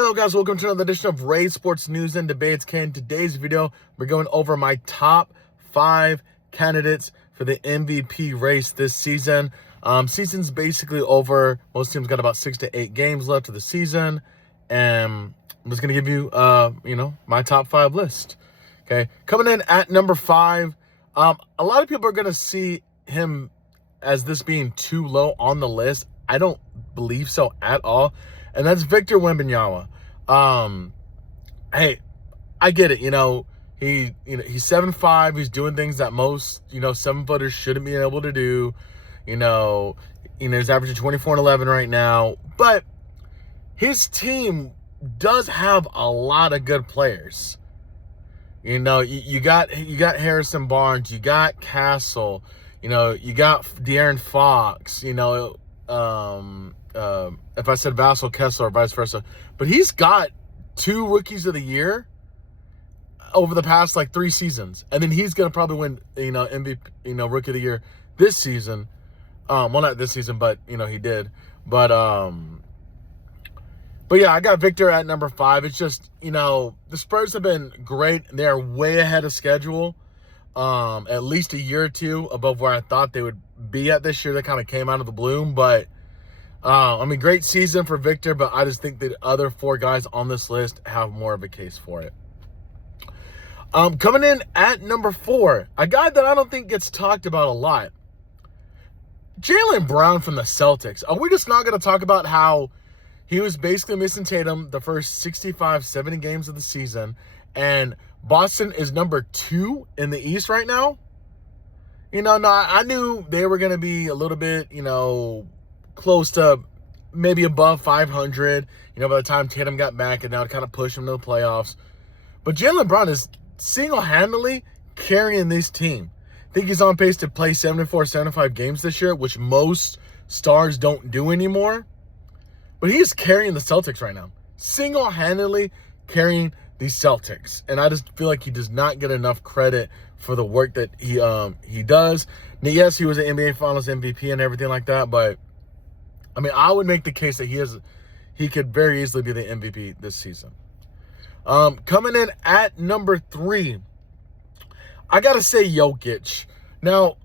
Hello guys, welcome to another edition of Ray Sports News and Debates. In today's video, we're going over my top 5 candidates for the MVP race this season. Season's basically over. Most teams got about 6 to 8 games left of the season. And I'm just going to give you, my top 5 list. Okay, coming in at number 5, a lot of people are going to see him as this being too low on the list. I don't believe so at all. And that's Victor Wembanyama. Hey, I get it. He's 7'5". He's doing things that most, 7-footers shouldn't be able to do. He's averaging 24 and 11 right now. But his team does have a lot of good players. You got Harrison Barnes, you got Castle, you got De'Aaron Fox, if I said Vassell Kessler or vice versa. But he's got 2 rookies of the year over the past 3 seasons. And then he's going to probably win, MVP, rookie of the year this season. Well, not this season, but, he did. But yeah, I got Victor at number 5. It's just, the Spurs have been great. They're way ahead of schedule. At least a year or 2 above where I thought they would be at this year. They kind of came out of the bloom, but great season for Victor, but I just think the other 4 guys on this list have more of a case for it. Coming in at number 4, a guy that I don't think gets talked about a lot, Jaylen Brown from the Celtics. Are we just not going to talk about how he was basically missing Tatum the first 65, 70 games of the season, and Boston is number 2 in the East right now? I knew they were going to be a little bit, close to maybe above 500, by the time Tatum got back, and now to kind of push him to the playoffs. But Jaylen Brown is single-handedly carrying this team. I think he's on pace to play 74, 75 games this year, which most stars don't do anymore. But he is carrying the Celtics right now. Single-handedly carrying the Celtics. And I just feel like he does not get enough credit for the work that he does. Now, yes, he was an NBA Finals MVP and everything like that, but I would make the case that he could very easily be the MVP this season. Coming in at number 3, I got to say Jokic. Now,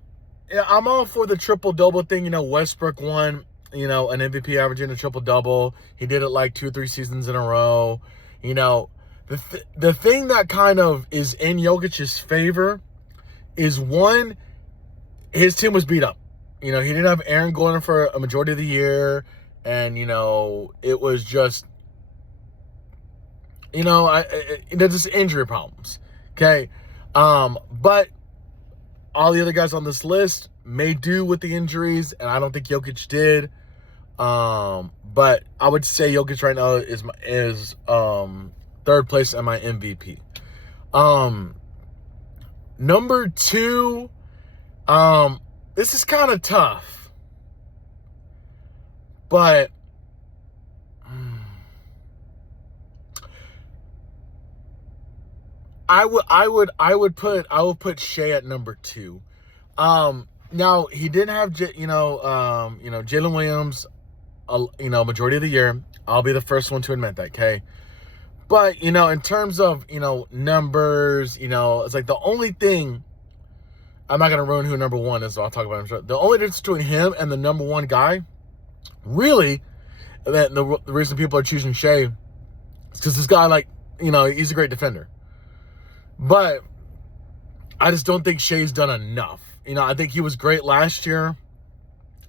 I'm all for the triple-double thing. Westbrook won, an MVP averaging a triple-double. He did it 2 or 3 seasons in a row. The thing that kind of is in Jokic's favor is, one, his team was beat up. He didn't have Aaron Gordon for a majority of the year. And, it was just, there's just injury problems. Okay. But all the other guys on this list may do with the injuries, and I don't think Jokic did. But I would say Jokic right now is 3rd place in my MVP. Number 2, this is kind of tough, but I would put Shea at number 2. Now he did have Jalen Williams, majority of the year. I'll be the first one to admit that. Okay. But, in terms of, numbers, it's the only thing, I'm not going to ruin who number 1 is, so I'll talk about him short. The only difference between him and the number 1 guy, really, the reason people are choosing Shea is because this guy, he's a great defender. But I just don't think Shea's done enough. I think he was great last year,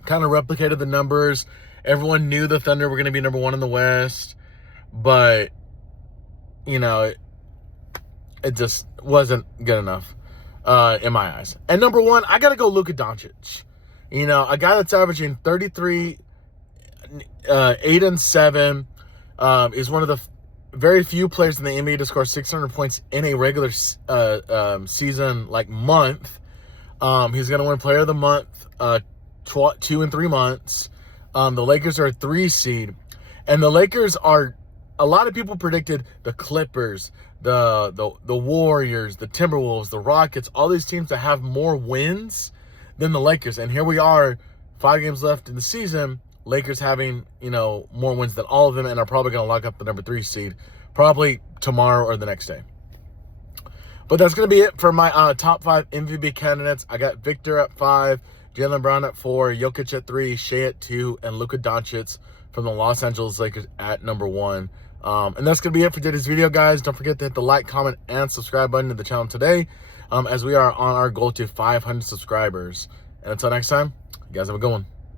kind of replicated the numbers. Everyone knew the Thunder were going to be number 1 in the West, but it just wasn't good enough in my eyes. And number 1, I got to go Luka Doncic. A guy that's averaging 33, 8 and 7, is one of the very few players in the NBA to score 600 points in a regular season month. He's going to win Player of the Month 2 and 3 months. The Lakers are a 3 seed, and the Lakers are. A lot of people predicted the Clippers, the Warriors, the Timberwolves, the Rockets, all these teams that have more wins than the Lakers. And here we are, 5 games left in the season. Lakers having, you know, more wins than all of them and are probably going to lock up the number 3 seed probably tomorrow or the next day. But that's going to be it for my top 5 MVP candidates. I got Victor at 5, Jaylen Brown at 4, Jokic at 3, Shea at 2, and Luka Doncic from the Los Angeles Lakers at number 1. And that's going to be it for today's video, guys. Don't forget to hit the like, comment, and subscribe button to the channel today, as we are on our goal to 500 subscribers. And until next time, you guys have a good one.